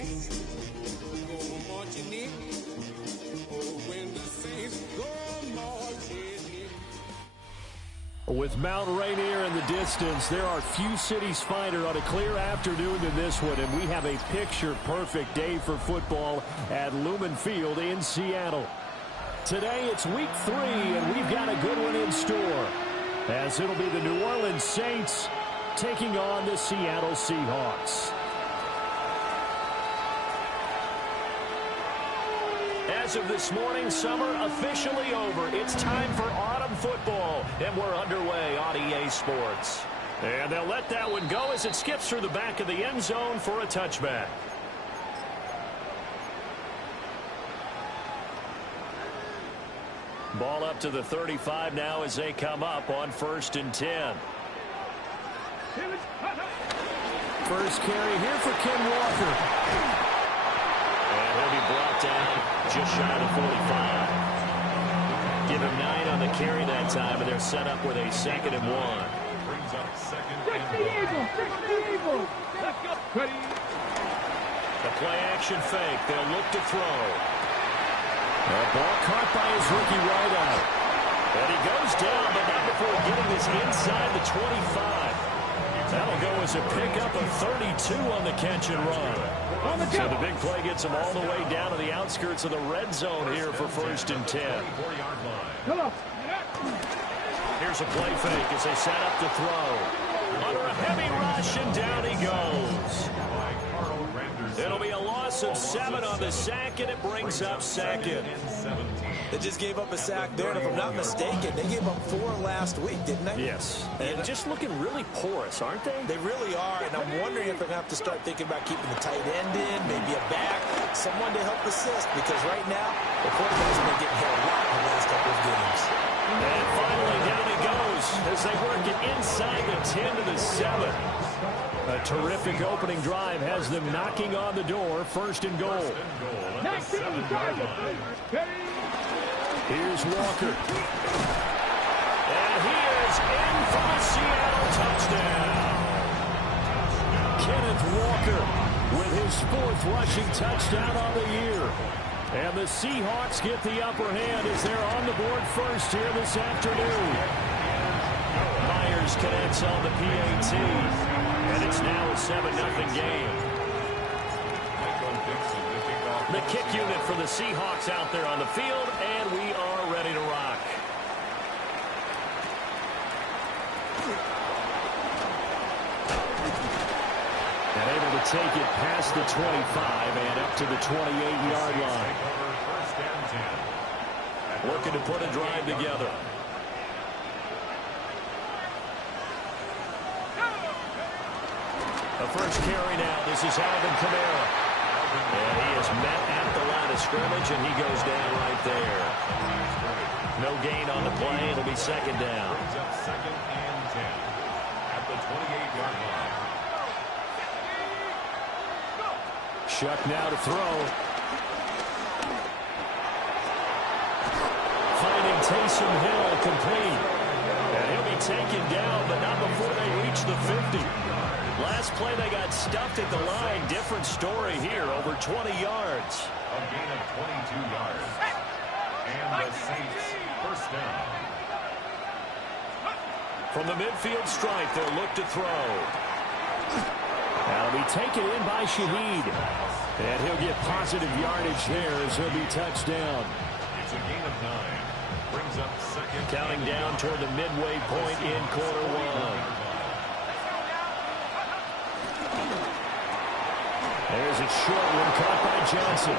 saints go marching in. Oh, when the saints go marching in. With Mount Rainier in the distance, there are few cities finer on a clear afternoon than this one, and we have a picture-perfect day for football at Lumen Field in Seattle. Today, it's week 3, and we've got a good one in store, as it'll be the New Orleans Saints taking on the Seattle Seahawks. As of this morning, summer officially over. It's time for autumn football, and we're underway on EA Sports. And they'll let that one go as it skips through the back of the end zone for a touchback. Ball up to the 35 now as they come up on 1st and 10. First carry here for Ken Walker. And he'll be brought down just shy of 45. Give him 9 on the carry that time, and they're set up with a 2nd and 1. Brings up 2nd and 1. The play action fake. They'll look to throw. The ball caught by his rookie wideout. And he goes down, but not before getting this inside the 25. That'll go as a pickup of 32 on the catch and run. So the big play gets him all the way down to the outskirts of the red zone here for 1st and 10. Here's a play fake as they set up to throw. Under a heavy rush, and down he goes. It'll be a loss of 7 on the sack, and it brings up 2nd. They just gave up a sack there, and if I'm not mistaken, they gave up 4 last week, didn't they? Yes. And just looking really porous, aren't they? They really are, and I'm wondering if they're going to have to start thinking about keeping the tight end in, maybe a back, someone to help assist, because right now, the quarterback's been getting hit a lot in the last couple of games. And finally, down he goes as they work it inside the 10 to the 7. A terrific opening drive has them knocking on the door. 1st and goal. Here's Walker. And he is in for a Seattle touchdown. Kenneth Walker with his 4th rushing touchdown on the year. And the Seahawks get the upper hand as they're on the board first here this afternoon. Myers connects on the PAT. And it's now a 7-0 game. The kick unit for the Seahawks out there on the field, and we are ready to rock. And able to take it past the 25 and up to the 28-yard line. Looking to put a drive together. The first carry now. This is Alvin Kamara. And he is met at the line of scrimmage, and he goes down right there. No gain on the play. It'll be 2nd down. 2nd and 10 at the 28-yard line. Shuck now to throw. Finding Taysom Hill complete. And he'll be taken down, but not before they reach the 50. Last play, they got stuffed at the line. Different story here, over 20 yards. A gain of 22 yards. And the Saints, 1st down. From the midfield stripe, they'll look to throw. That'll be taken in by Shaheed. And he'll get positive yardage there as he'll be touched down. It's a gain of 9. Brings up 2nd. Counting down toward the midway point in quarter 1. There's a short one caught by Johnson.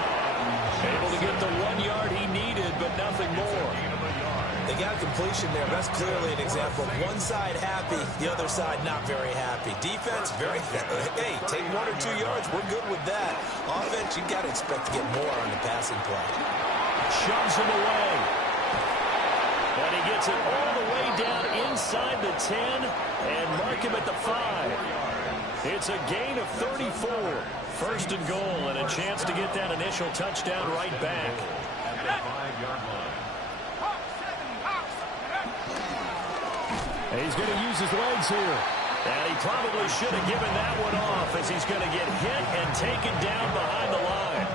Able to get the 1 yard he needed, but nothing more. They got a completion there. That's clearly an example of one side happy, the other side not very happy. Defense, very, hey, take 1 or 2 yards. We're good with that. Offense, you got to expect to get more on the passing play. Shoves him away. And he gets it all the way down inside the 10 and mark him at the 5. It's a gain of 34. 1st and goal, and a chance to get that initial touchdown right back. At the 5-yard line. He's going to use his legs here. And he probably should have given that one off as he's going to get hit and taken down behind the line.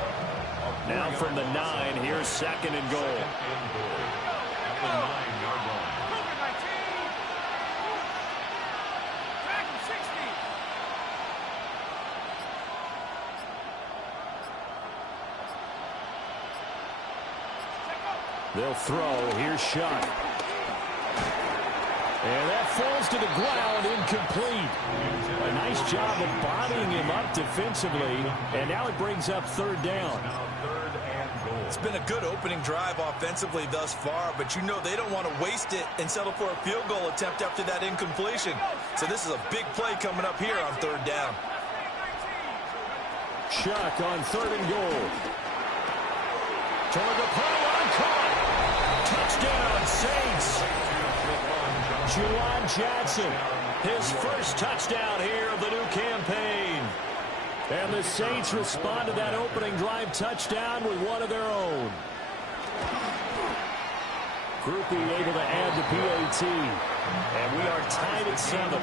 Now from the 9, here's 2nd and goal. At the 9-yard line. They'll throw. Here's Shuck. And that falls to the ground, incomplete. A nice job of bodying him up defensively, and now it brings up 3rd down. It's been a good opening drive offensively thus far, but you know they don't want to waste it and settle for a field goal attempt after that incompletion. So this is a big play coming up here on 3rd down. Shuck on 3rd and goal. Toward the pylon, caught. Touchdown, Saints. Juwan Jackson, his first touchdown here of the new campaign. And the Saints respond to that opening drive touchdown with one of their own. Groupie able to add the PAT. And we are tied at 7.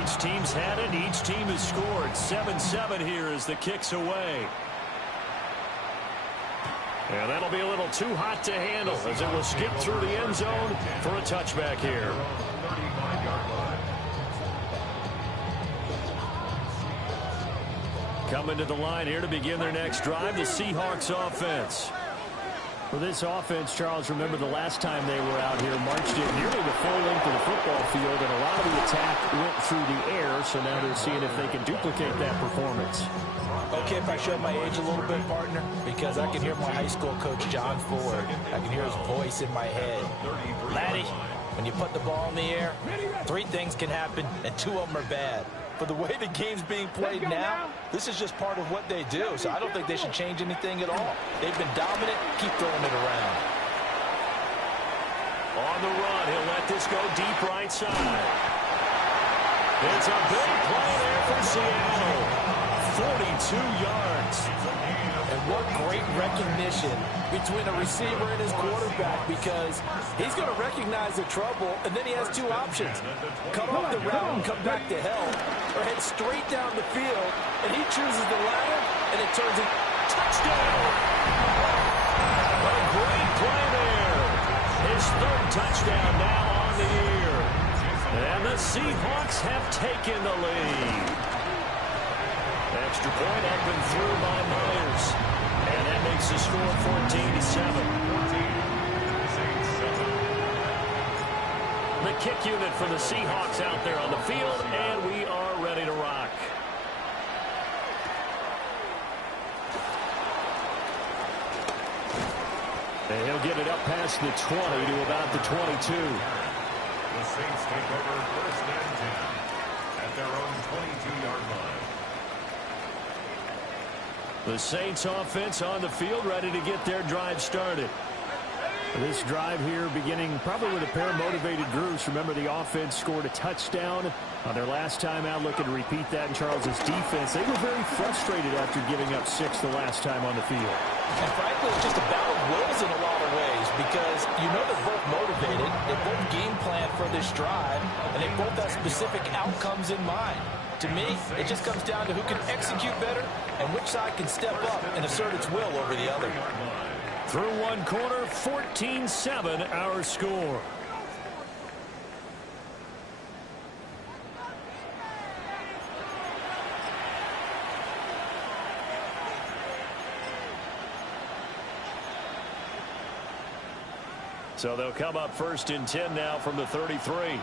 Each team's had it. Each team has scored. 7-7 here as the kick's away. And that'll be a little too hot to handle as it will skip through the end zone for a touchback here. Coming to the line here to begin their next drive, the Seahawks offense. For this offense, Charles, remember the last time they were out here, marched it nearly the full length of the football field, and a lot of the attack went through the air, so now they're seeing if they can duplicate that performance. Okay, if I show my age a little bit, partner, because I can hear my high school coach, John Ford. I can hear his voice in my head. Laddie, when you put the ball in the air, 3 things can happen, and 2 of them are bad. But the way the game's being played now, this is just part of what they do. So I don't think they should change anything at all. They've been dominant. Keep throwing it around. On the run, he'll let this go deep right side. It's a big play there for Seattle. 42 yards. And what great recognition between a receiver and his quarterback, because he's going to recognize the trouble, and then he has 2 options. Cut off the route and come back to help, or head straight down the field, and he chooses the latter, and it turns into touchdown. What a great play there. His 3rd touchdown now on the year. And the Seahawks have taken the lead. Extra point up and through by Myers. And that makes the score 14-7. The kick unit for the Seahawks out there on the field, and we are ready to rock. And he'll get it up past the 20 to about the 22. The Saints take over 1st and 10 at their own 22-yard line. The Saints offense on the field, ready to get their drive started. This drive here beginning probably with a pair of motivated groups. Remember, the offense scored a touchdown on their last time out. Looking to repeat that in Charles's defense. They were very frustrated after giving up 6 the last time on the field. And frankly, it's just a battle of wills in a lot of ways, because you know they're both motivated, they both game plan for this drive, and they both have specific outcomes in mind. To me, it just comes down to who can execute better and which side can step up and assert its will over the other. Through one quarter, 14-7 our score. So they'll come up 1st and 10 now from the 33.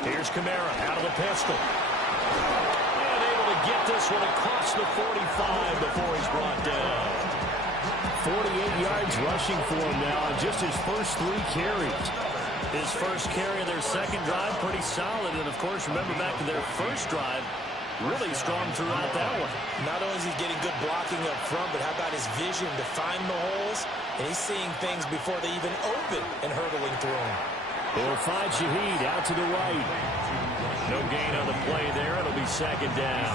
Here's Kamara out of the pistol. And able to get this one across the 45 before he's brought down. 48 yards rushing for him now on just his first 3 carries. His first carry of their second drive, pretty solid. And, of course, remember back to their first drive, really strong throughout that one. Not only is he getting good blocking up front, but how about his vision to find the holes? And he's seeing things before they even open and hurdling through them. He'll find Shaheed out to the right. No gain on the play there. It'll be 2nd down.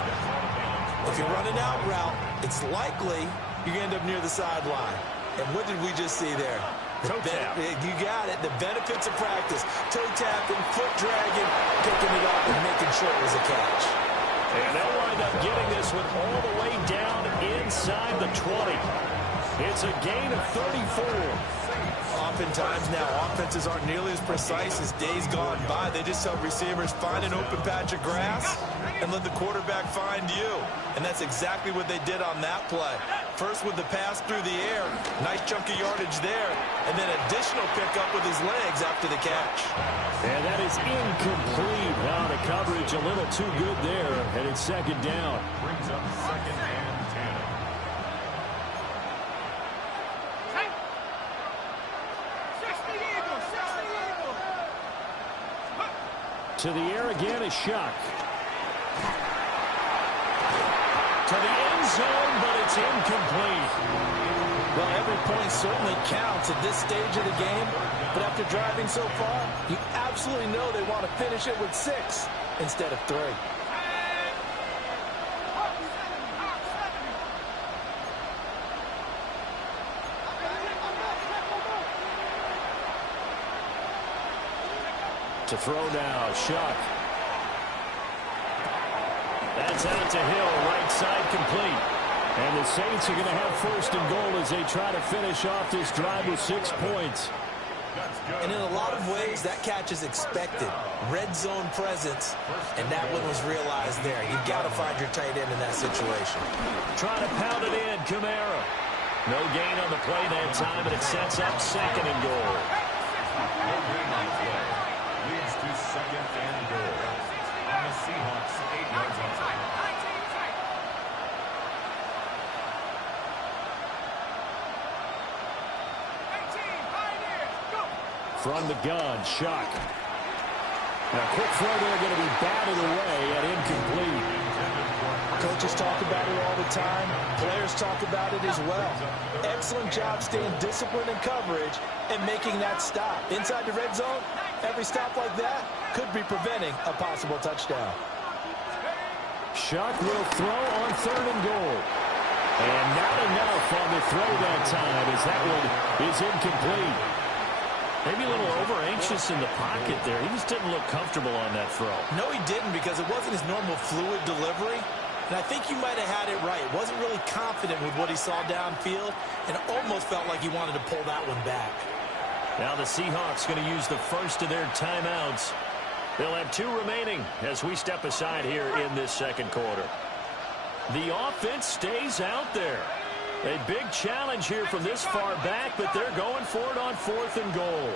If you're running out route, it's likely you end up near the sideline. And what did we just see there? Toe tap. You got it. The benefits of practice. Toe tapping, foot dragging, picking it up, and making sure it was a catch. And they'll wind up getting this one all the way down inside the 20. It's a gain of 34. Oftentimes now, offenses aren't nearly as precise as days gone by. They just tell receivers, find an open patch of grass and let the quarterback find you. And that's exactly what they did on that play. First with the pass through the air, nice chunk of yardage there, and then additional pickup with his legs after the catch. And that is incomplete. Now the coverage a little too good there, and it's second down. Brings up second and 10. To the air again is Shuck. To the end zone, but it's incomplete. Well, every point certainly counts at this stage of the game, but after driving so far, you absolutely know they want to finish it with 6 instead of 3. To throw now, Shuck. That's out to Hill, right side complete. And the Saints are going to have first and goal as they try to finish off this drive with 6 points. And in a lot of ways, that catch is expected. Red zone presence, and that one was realized there. You've got to find your tight end in that situation. Trying to pound it in, Kamara. No gain on the play that time, and it sets up second and goal. No gain on the play. Leads to second and goal. On the Seahawks, 8 yards outside. From the gun, Shuck. Now, quick throw there, going to be batted away and incomplete. Coaches talk about it all the time. Players talk about it as well. Excellent job staying disciplined in coverage and making that stop. Inside the red zone, every stop like that could be preventing a possible touchdown. Shuck will throw on third and goal. And not enough on the throw that time as that one is incomplete. Maybe a little over-anxious in the pocket there. He just didn't look comfortable on that throw. No, he didn't, because it wasn't his normal fluid delivery. And I think you might have had it right. Wasn't really confident with what he saw downfield and almost felt like he wanted to pull that one back. Now the Seahawks going to use the first of their timeouts. They'll have 2 remaining as we step aside here in this second quarter. The offense stays out there. A big challenge here from this far back, but they're going for it on 4th and goal.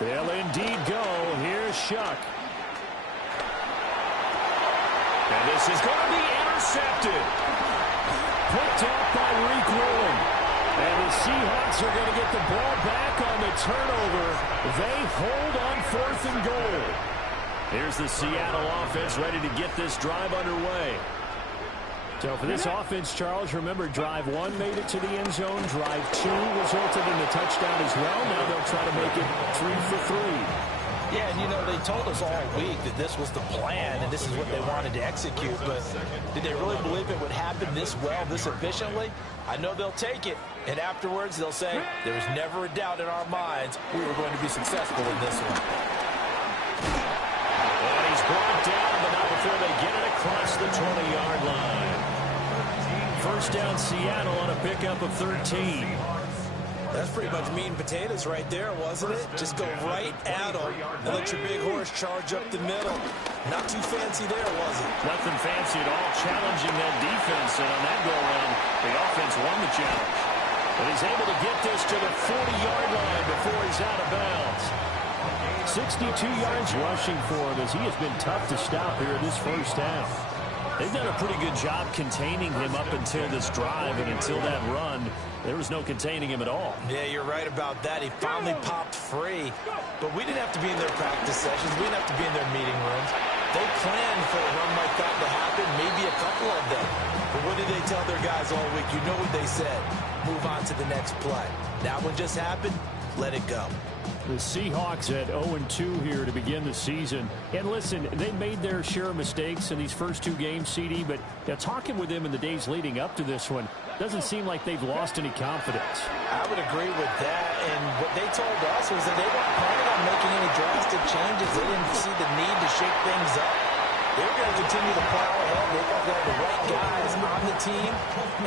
They'll indeed go. Here's Shuck. And this is going to be intercepted. Picked up by Reek Willing. And the Seahawks are going to get the ball back on the turnover. They hold on 4th and goal. Here's the Seattle offense ready to get this drive underway. So for this offense, Charles, remember drive 1 made it to the end zone. Drive 2 resulted in the touchdown as well. Now they'll try to make it 3 for 3. Yeah, and you know, they told us all week that this was the plan and this is what they wanted to execute, but did they really believe it would happen this well, this efficiently? I know they'll take it, and afterwards they'll say, there was never a doubt in our minds we were going to be successful in this one. And he's brought down, but not before they get it across the 20-yard line. First down Seattle on a pickup of 13. That's pretty much meat and potatoes right there, wasn't it? Just go right at them and let your big horse charge up the middle. Not too fancy there, was it? Nothing fancy at all, challenging that defense. And on that go-around, the offense won the challenge. But he's able to get this to the 40-yard line before he's out of bounds. 62 yards rushing for him as he has been tough to stop here in this first half. They've done a pretty good job containing him up until this drive, and until that run, there was no containing him at all. Yeah, you're right about that. He finally popped free, but we didn't have to be in their practice sessions. We didn't have to be in their meeting rooms. They planned for a run like that to happen, maybe a couple of them. But what did they tell their guys all week? You know what they said. Move on to the next play. That one just happened. let it go. The Seahawks at 0-2 here to begin the season. And listen, they made their share of mistakes in these first two games, CD, but talking with them in the days leading up to this one, doesn't seem like they've lost any confidence. I would agree with that, and what they told us was that they weren't planning on making any drastic changes. They didn't see the need to shake things up. They were going to continue to plow ahead. They got the right guys on the team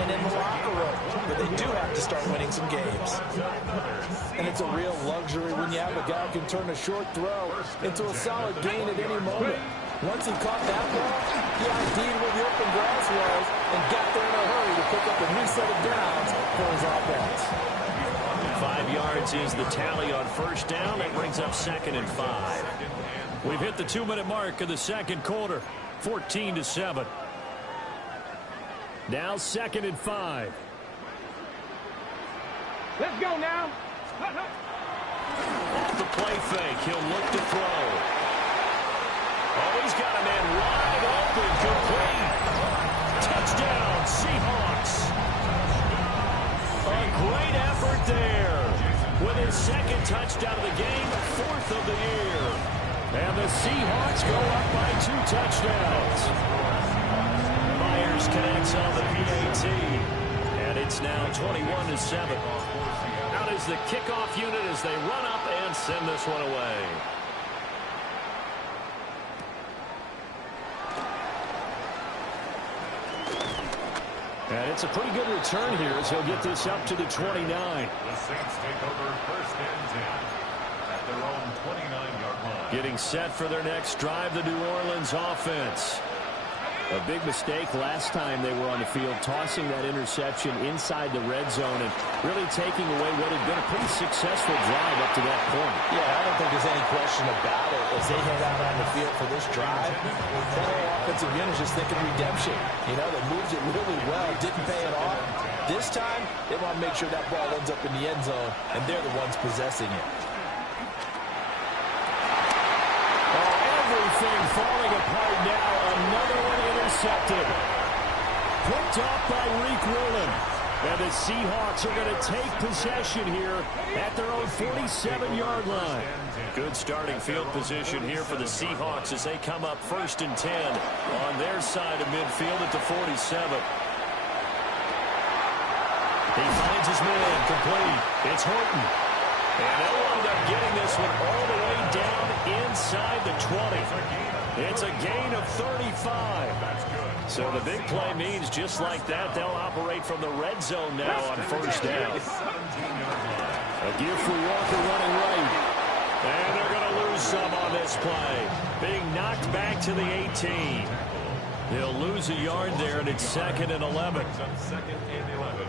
and in the locker room. But they do have to start winning some games. And it's a real luxury when you have a guy who can turn a short throw into a solid gain at any moment. Once he caught that ball, he ID'd where the open grass was and got there in a hurry to pick up a new set of downs for his offense. 5 yards is the tally on first down. That brings up 2nd and 5. We've hit the 2-minute mark of the second quarter, 14-7. Now 2nd and 5. Let's go now. Off the play fake, he'll look to throw. Oh, he's got a man wide open, complete. Touchdown, Seahawks. A great effort there. With his second touchdown of the game, 4th of the year. And the Seahawks go up by 2 touchdowns. Myers connects on the PAT. And it's now 21-7. Out is the kickoff unit as they run up and send this one away. And it's a pretty good return here as he'll get this up to the 29. The Saints take over 1st and 10 at their own 29-yard line. Getting set for their next drive, the New Orleans offense. A big mistake last time they were on the field, tossing that interception inside the red zone and really taking away what had been a pretty successful drive up to that point. Yeah, I don't think there's any question about it. As they head out on the field for this drive, that whole offensive unit is just thinking redemption. You know, they moved it really well, didn't pay it off. This time, they want to make sure that ball ends up in the end zone, and they're the ones possessing it. Everything falling apart now. Another one intercepted. Picked off by Reek Woolen. And the Seahawks are going to take possession here at their own 47-yard line. Good starting field position here for the Seahawks as they come up 1st and 10 on their side of midfield at the 47. He finds his man complete. It's Horton. And they'll wind up getting this one all the way down inside the 20. It's a gain of 35. So the big play means just like that, they'll operate from the red zone now on 1st down. A gift for Walker running right. And they're going to lose some on this play. Being knocked back to the 18. They'll lose a yard there, and it's 2nd and 11. 2nd and 11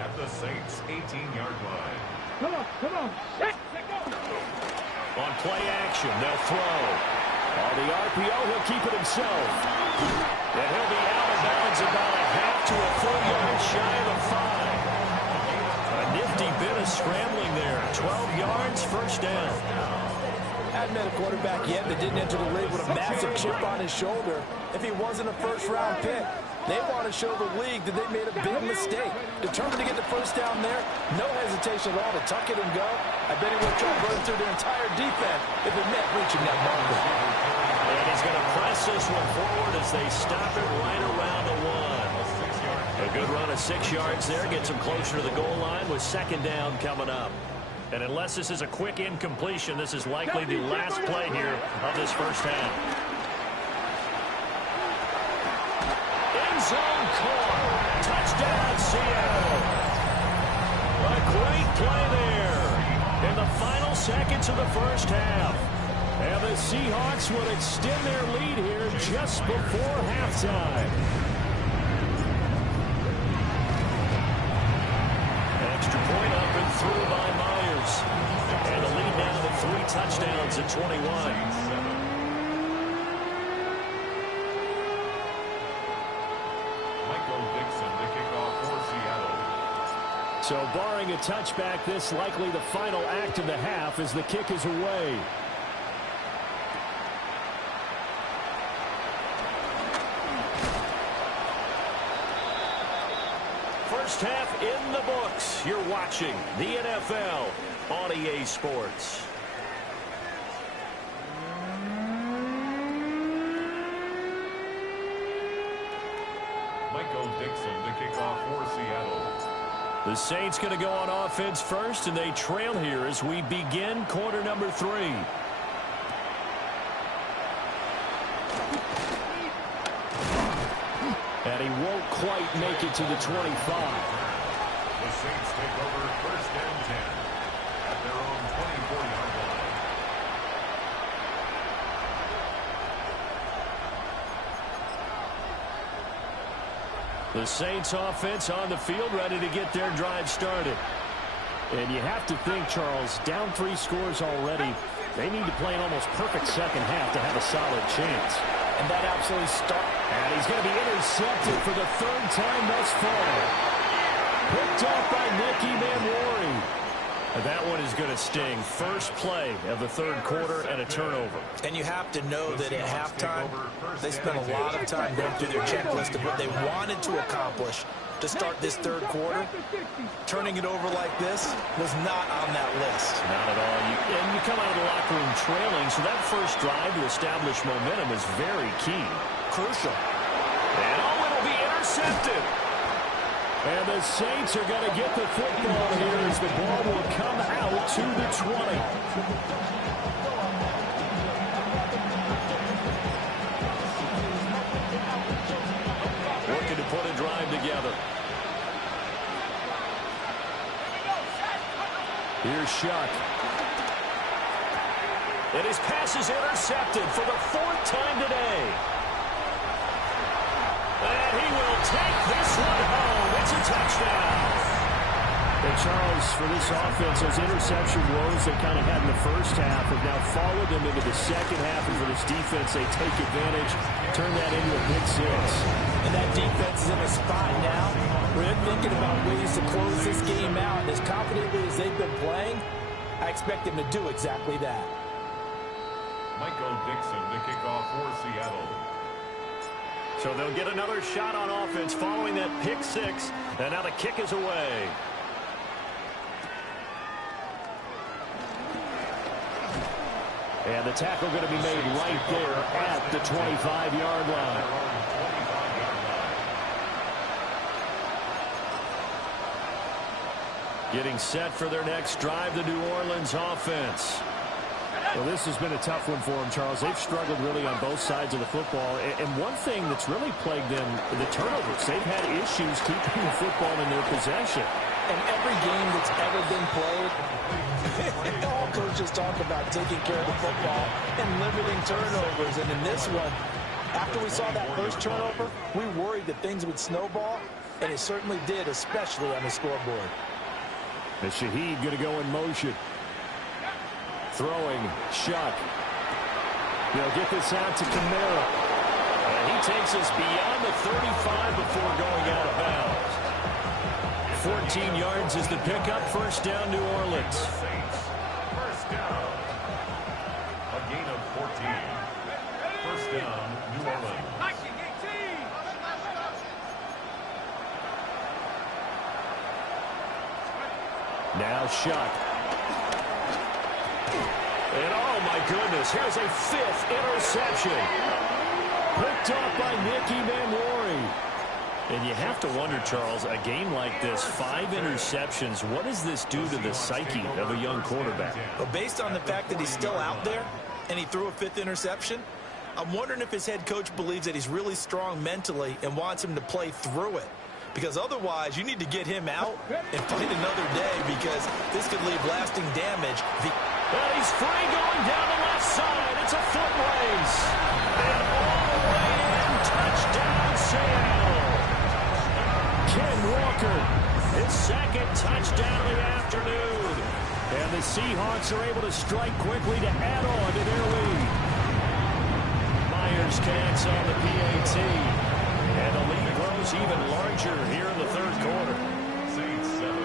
at the Saints' 18-yard line. Come on. On play action, they'll throw. On the RPO, he'll keep it himself. And he'll be out of bounds about a half to a full yard shy of the 5. A nifty bit of scrambling there. 12 yards, 1st down. Hadn't met a quarterback yet that didn't enter the league with a massive chip on his shoulder. If he wasn't a first-round pick, they want to show the league that they made a big mistake. Determined to get the 1st down there, no hesitation at all to tuck it and go. I bet he would try to burn through their entire defense if it meant reaching that marker. And he's going to press this one forward as they stop it right around the 1. A good run of 6 yards there gets him closer to the goal line with 2nd down coming up. And unless this is a quick incompletion, this is likely the last play here of this 1st half. End zone caught. Touchdown, Seattle. A great play there in the final seconds of the 1st half. And the Seahawks would extend their lead here just before halftime. Extra point up and through by Myers. And the lead now to 3 touchdowns at 21. So barring a touchback, this likely the final act of the half as the kick is away. first half in the books. You're watching the NFL on EA Sports. Dixon to kick off for Seattle. The Saints going to go on offense first, and they trail here as we begin quarter number 3. And he won't quite make it to the 25. The Saints take over first and 10 at their own 24-yard line. The Saints offense on the field, ready to get their drive started. And you have to think, Charles, down 3 scores already. They need to play an almost perfect second half to have a solid chance. And that absolutely starts. And he's going to be intercepted for the 3rd time thus far. Picked off by Nicky Manwari. And that one is going to sting. First play of the 3rd quarter and a turnover. And you have to know that at halftime, they spent a lot of time going through their checklist of what they wanted to accomplish to start this 3rd quarter. Turning it over like this was not on that list. Not at all. And you come out of the locker room trailing, so that first drive to establish momentum is very key. Crucial. And it'll be intercepted. And the Saints are going to get the football here as the ball will come out to the 20. Looking to put a drive together. Here's Shuck. And his pass is intercepted for the 4th time today. And he will take this one home. It's a touchdown. And Charles, for this offense, those interception woes they kind of had in the first half have now followed them into the second half. And for this defense, they take advantage, turn that into a big 6. And that defense is in a spot now where they're thinking about ways to close this game out. And as confidently as they've been playing, I expect them to do exactly that. Michael Dixon to kick off for Seattle. So they'll get another shot on offense following that pick 6. And now the kick is away. And the tackle going to be made right there at the 25-yard line. Getting set for their next drive, the New Orleans offense. Well, this has been a tough one for them, Charles. They've struggled really on both sides of the football. And one thing that's really plagued them, the turnovers. They've had issues keeping the football in their possession. And every game that's ever been played, all coaches talk about taking care of the football and limiting turnovers. And in this one, after we saw that first turnover, we worried that things would snowball, and it certainly did, especially on the scoreboard. The Shaheed going to go in motion. Throwing, Shuck. They'll get this out to Kamara. And he takes us beyond the 35 before going out of bounds. 14 yards is the pickup. First down, New Orleans. First down. A gain of 14. First down, New Orleans. Now Shuck. And oh my goodness, here's a 5th interception. Picked off by Nicky Manwari. And you have to wonder, Charles, a game like this, 5 interceptions, what does this do to the psyche of a young quarterback? Well, based on the fact that he's still out there and he threw a 5th interception, I'm wondering if his head coach believes that he's really strong mentally and wants him to play through it. Because otherwise, you need to get him out and find another day, because this could leave lasting damage. Well, he's free going down the left side. It's a foot race. And all the way in, touchdown Seattle. Ken Walker, his 2nd touchdown of the afternoon. And the Seahawks are able to strike quickly to add on to their lead. Myers connects on the PAT. And the lead grows even larger here in the 3rd quarter. Saints 7.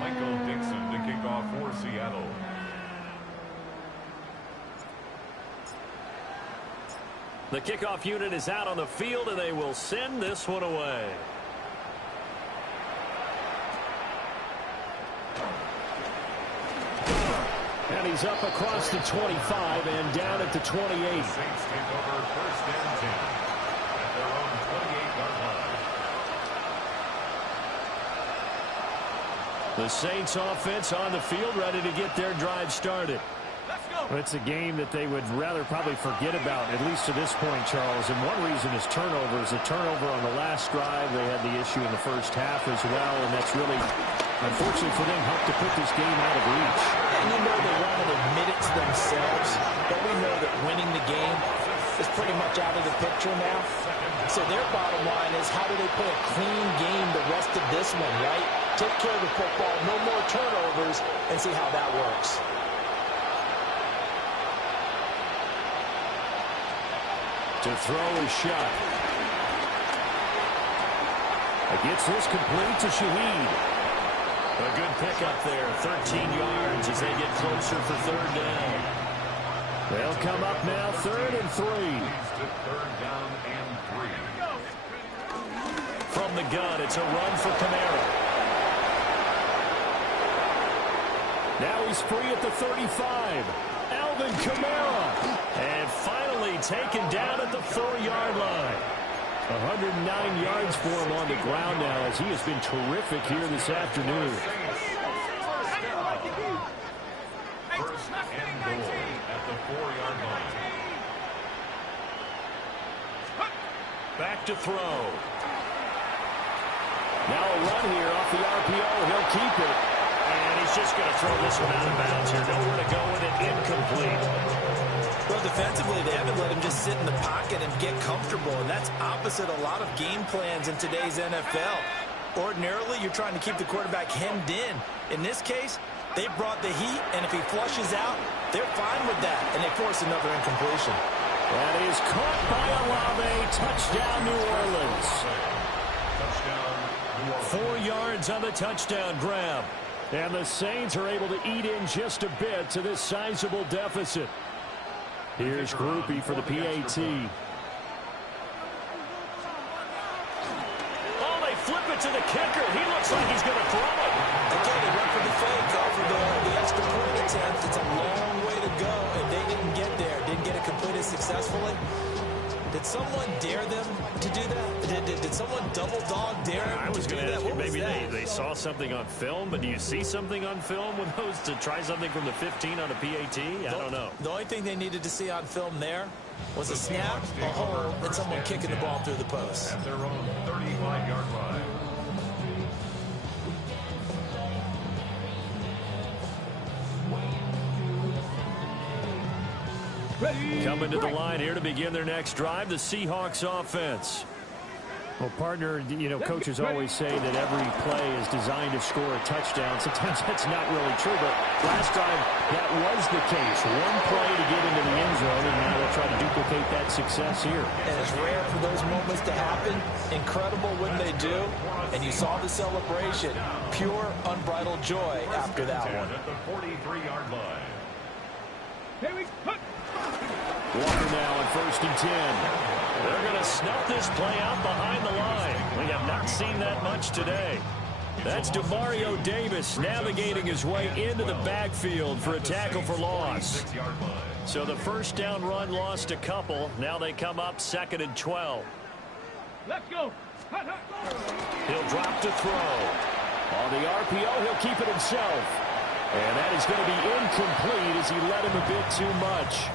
Michael Dixon for Seattle. The kickoff unit is out on the field, and they will send this one away. And he's up across the 25 and down at the 28. The Saints take over first and 10 at their own 28-yard line. The Saints offense on the field, ready to get their drive started. Well, it's a game that they would rather probably forget about, at least to this point, Charles. And one reason is turnovers. A turnover on the last drive. They had the issue in the first half as well, and that's really, unfortunately for them, helped to put this game out of reach. And you know they want to admit it to themselves, but we know that winning the game is pretty much out of the picture now. So their bottom line is, how do they play a clean game the rest of this one, right? Take care of the football, no more turnovers, and see how that works. To throw a shot. Gets this complete to Shaheed. A good pickup there, 13 yards as they get closer for third down. They'll come up now, 3rd and 3. Third down and 3. From the gun, it's a run for Kamara. Now he's free at the 35. Alvin Kamara. And finally taken down at the 4-yard line. 109 yards for him on the ground now, as he has been terrific here this afternoon. First and goal at the 4-yard line. Back to throw. Now a run here off the RPO. He'll keep it. And he's just going to throw this one out of bounds here. Nowhere to go with it. Incomplete. Well, defensively, they haven't let him just sit in the pocket and get comfortable, and that's opposite a lot of game plans in today's NFL. Ordinarily, you're trying to keep the quarterback hemmed in. In this case, they brought the heat, and if he flushes out, they're fine with that, and they force another incompletion. That is caught by Olave. Touchdown, New Orleans. Touchdown, New Orleans. 4 yards on the touchdown grab. And the Saints are able to eat in just a bit to this sizable deficit. Here's Groupie for the PAT. Oh, they flip it to the kicker. He looks like he's going to throw it. Okay, they went for the fake off of the extra point attempt. It's a long way to go, and they didn't get there. Didn't get it completed successfully. Did someone dare them to do that? Did someone double dog dare them I was to do going to that? ask you, What was maybe that? they saw something on film, but do you see something on film with those to try something from the 15 on a PAT? I don't know. The only thing they needed to see on film there was a snap, a hole, and someone kicking the ball through the post. At their own 35-yard line. Coming to the line here to begin their next drive, the Seahawks offense. Well, partner, you know, coaches always say that every play is designed to score a touchdown. Sometimes that's not really true, but last time that was the case. One play to get into the end zone, and now they'll try to duplicate that success here. And it's rare for those moments to happen. Incredible when they do. And you saw the celebration. Pure, unbridled joy after that one. At the 43-yard line. Walker now on 1st and 10. They're going to snuff this play out behind the line. We have not seen that much today. That's DeMario Davis navigating his way into the backfield for a tackle for loss. So the first down run lost a couple. Now they come up 2nd and 12. Let's go. He'll drop to throw. On the RPO, he'll keep it himself. And that is going to be incomplete as he led him a bit too much.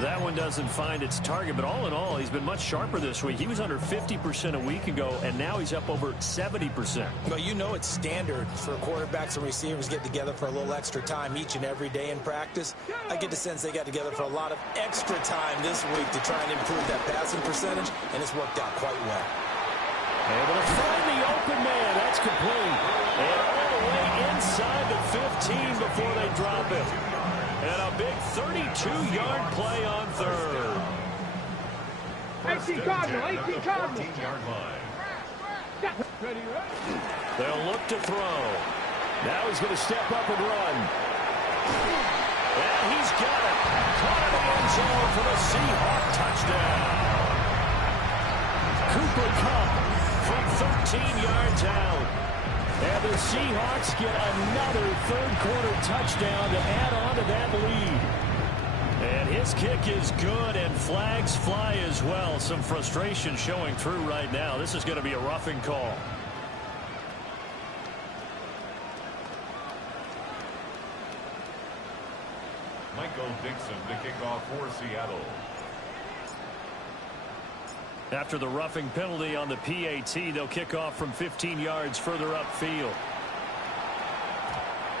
That one doesn't find its target, but all in all, he's been much sharper this week. He was under 50% a week ago, and now he's up over 70%. Well, you know it's standard for quarterbacks and receivers to get together for a little extra time each and every day in practice. I get the sense they got together for a lot of extra time this week to try and improve that passing percentage, and it's worked out quite well. Able to find the open man. That's complete. And all the way inside the 15 before they drop it. And a big 32-yard play on third. 18 Cardinal, 18 Cardinal. 14-yard line. Ready, They'll look to throw. Now he's going to step up and run. And he's got it. Caught in the end zone for the Seahawk touchdown. Cooper Kupp from 13 yards out. And the Seahawks get another third-quarter touchdown to add on to that lead. And his kick is good, and flags fly as well. Some frustration showing through right now. This is going to be a roughing call. Michael Dixon to kick off for Seattle. After the roughing penalty on the PAT, they'll kick off from 15 yards further upfield.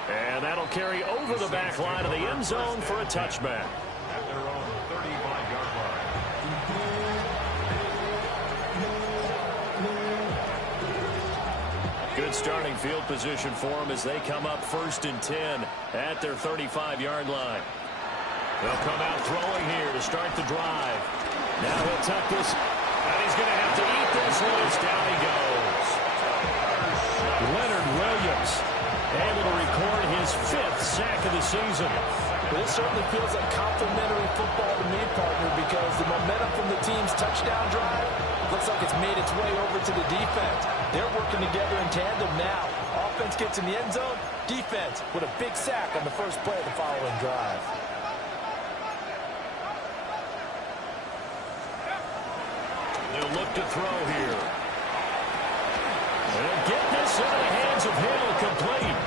And that'll carry over the back line of the end zone for a touchback. At their own 35-yard line. Good starting field position for them as they come up 1st and 10 at their 35-yard line. They'll come out throwing here to start the drive. Now he'll tuck this, and he's going to have to eat this one. Down he goes. Leonard Williams able to record his 5th sack of the season. This certainly feels like complimentary football to me, partner, because the momentum from the team's touchdown drive looks like it's made its way over to the defense. They're working together in tandem now. Offense gets in the end zone. Defense with a big sack on the first play of the following drive. They'll look to throw here. They'll get this into the hands of Hill, complete.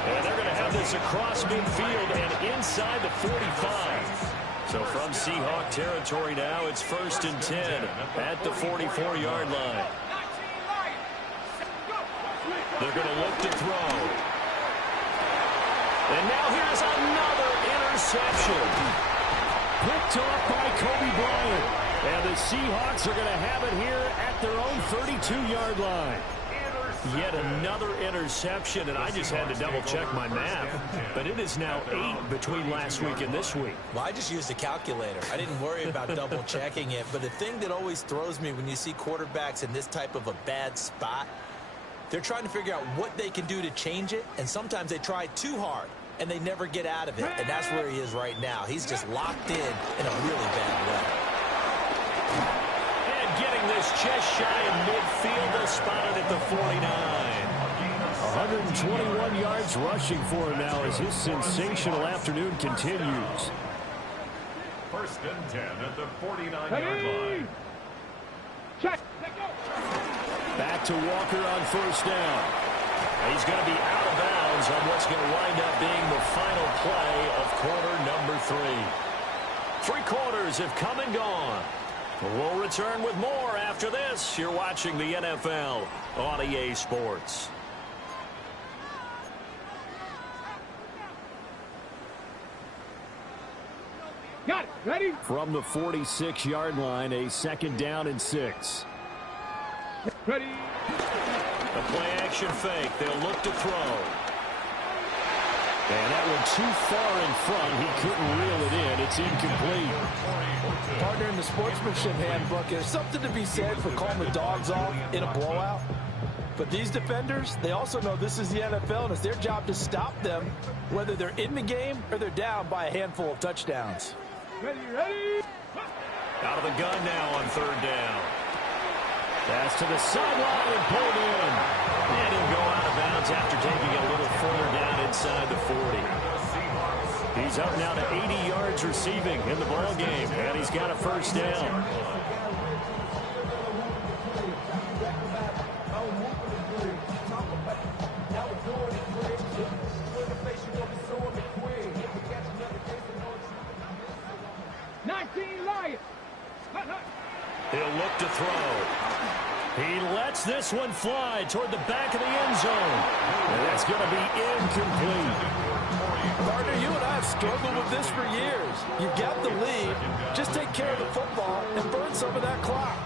And they're going to have this across midfield and inside the 45. So from Seahawk territory now, it's 1st and 10 at the 44-yard line. They're going to look to throw. And now here's another interception. Picked off by Kobe Bryant. And the Seahawks are going to have it here at their own 32-yard line. Yet another interception, and I just had to double-check my math. But it is now 8 between last week and this week. Well, I just used a calculator. I didn't worry about double-checking it. But the thing that always throws me when you see quarterbacks in this type of a bad spot, they're trying to figure out what they can do to change it, and sometimes they try too hard, and they never get out of it. And that's where he is right now. He's just locked in a really bad way. And getting this just shy of midfield, they're spotted at the 49. 121 yards rushing for him now as his sensational afternoon continues. 1st and 10 at the 49-yard line. Check. Back to Walker on 1st down. He's going to be out of bounds on what's going to wind up being the final play of quarter number 3. 3 quarters have come and gone. We'll return with more after this. You're watching the NFL on EA Sports. Got it. Ready? From the 46-yard line, a 2nd down and 6. Ready. A play-action fake. They'll look to throw. And that one too far in front. He couldn't reel it in. It's incomplete. Partner, in the sportsmanship handbook, there's something to be said for calling the dogs off in a blowout. But these defenders, they also know this is the NFL, and it's their job to stop them, whether they're in the game or they're down by a handful of touchdowns. Ready, ready. Out of the gun now on 3rd down. Pass to the sideline and pulled in. And he'll go out of bounds after taking a little further down inside the 40. He's up now to 80 yards receiving in the ball game, and he's got a 1st down. He'll look to throw. He lets this one fly toward the back of the end zone. And that's going to be incomplete. Partner, you and I have struggled with this for years. You've got the lead. Just take care of the football and burn some of that clock.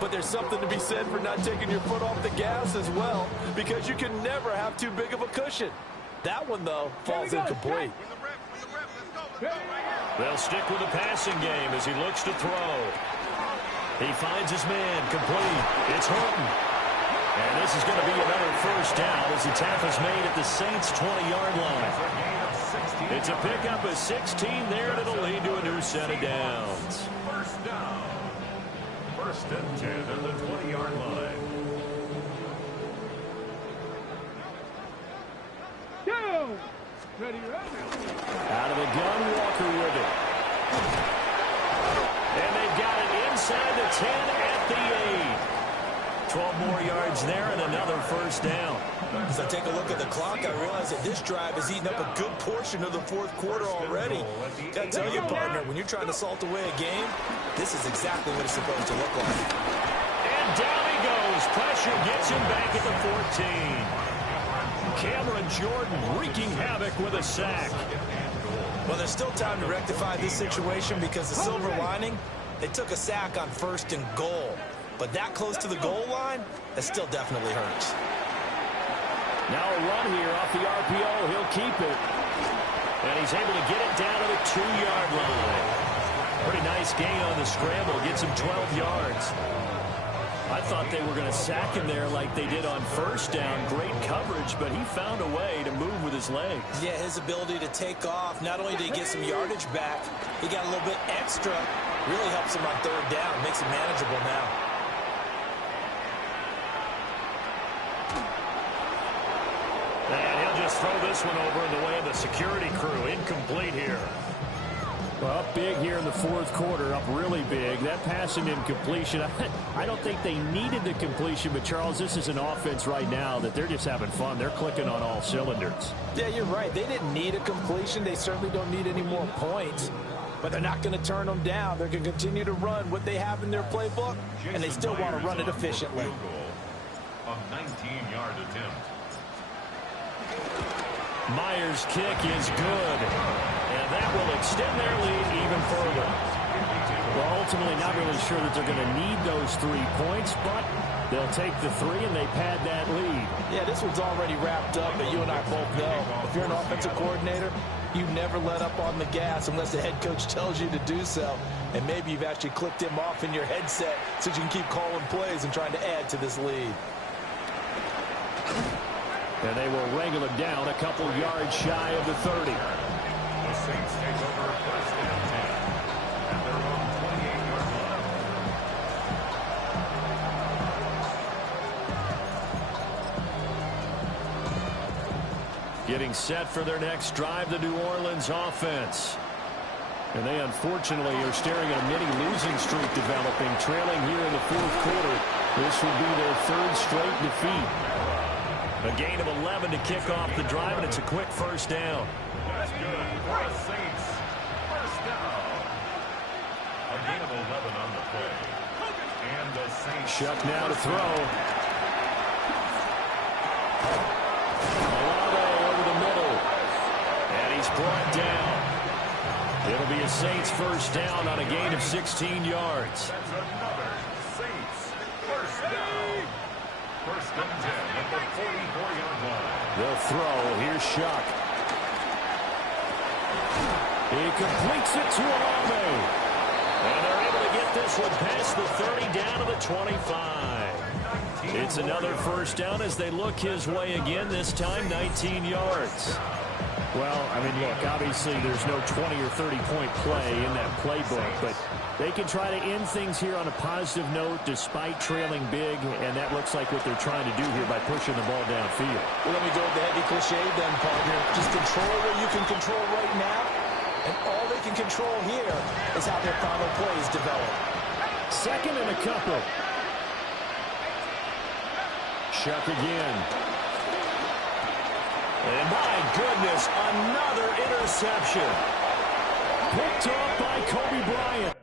But there's something to be said for not taking your foot off the gas as well, because you can never have too big of a cushion. That one, though, falls incomplete. They'll stick with the passing game as he looks to throw. He finds his man, complete. It's Horton. And this is going to be another first down as the tackle's made at the Saints' 20-yard line. It's a pickup of 16 there, and it'll lead to a new set of downs. First down. First and 10 at the 20-yard line. Go! Ready, Out of the gun, Walker with it. And they've got it inside the 10 at the 8. 12 more yards there and another first down. As I take a look at the clock, I realize that this drive has eaten up a good portion of the fourth quarter already. Got to tell you, partner, when you're trying to salt away a game, this is exactly what it's supposed to look like. And down he goes. Pressure gets him back at the 14. Cameron Jordan wreaking havoc with a sack. Well, there's still time to rectify this situation because the silver lining, they took a sack on 1st and goal. But that close to the goal line, that still definitely hurts. Now a run here off the RPO. He'll keep it. And he's able to get it down to the 2-yard line. Pretty nice gain on the scramble. Gets him 12 yards. I thought they were going to sack him there like they did on first down. Great coverage, but he found a way to move with his legs. Yeah, his ability to take off. Not only did he get some yardage back, he got a little bit extra. Really helps him on 3rd down. Makes it manageable now. And he'll just throw this one over in the way of the security crew. Incomplete here. Well, up big here in the fourth quarter, up really big. That pass and incompletion, I don't think they needed the completion, but, Charles, this is an offense right now that they're just having fun. They're clicking on all cylinders. Yeah, you're right. They didn't need a completion. They certainly don't need any more points. But they're not going to turn them down. They're going to continue to run what they have in their playbook, and they still want to run it efficiently. A 19-yard attempt. Myers' kick is good. And that will extend their lead even further. Well, ultimately not really sure that they're going to need those 3 points, but they'll take the 3 and they pad that lead. Yeah, this one's already wrapped up, but you and I both know if you're an offensive coordinator, you never let up on the gas unless the head coach tells you to do so. And maybe you've actually clicked him off in your headset so you can keep calling plays and trying to add to this lead. And they will wrangle him down a couple yards shy of the 30. The Saints take over 1st and 10 at their own 28-yard line. Getting set for their next drive, the New Orleans offense. And they unfortunately are staring at a mini losing streak developing, trailing here in the fourth quarter. This would be their 3rd straight defeat. A gain of 11 to kick off the drive, and it's a quick first down. That's good for the Saints. First down. A gain of 11 on the play. And the Saints. Shuck now to throw. Olave over the middle. And he's brought down. It'll be a Saints first down on a gain of 16 yards. That's another Saints first down. First and 10 at the 44-yard line. They'll throw. Here's Shuck. He completes it to Olave. And they're able to get this one past the 30 down to the 25. It's another first down as they look his way again, this time 19 yards. Well, I mean, look, obviously there's no 20 or 30-point play in that playbook, but they can try to end things here on a positive note despite trailing big, and that looks like what they're trying to do here by pushing the ball downfield. Well, let me go with the heavy cliche then, partner. Just control what you can control right now, and all they can control here is how their final plays develop. 2nd and a couple. Shuck again. And my goodness, another interception. Picked off by Kobe Bryant.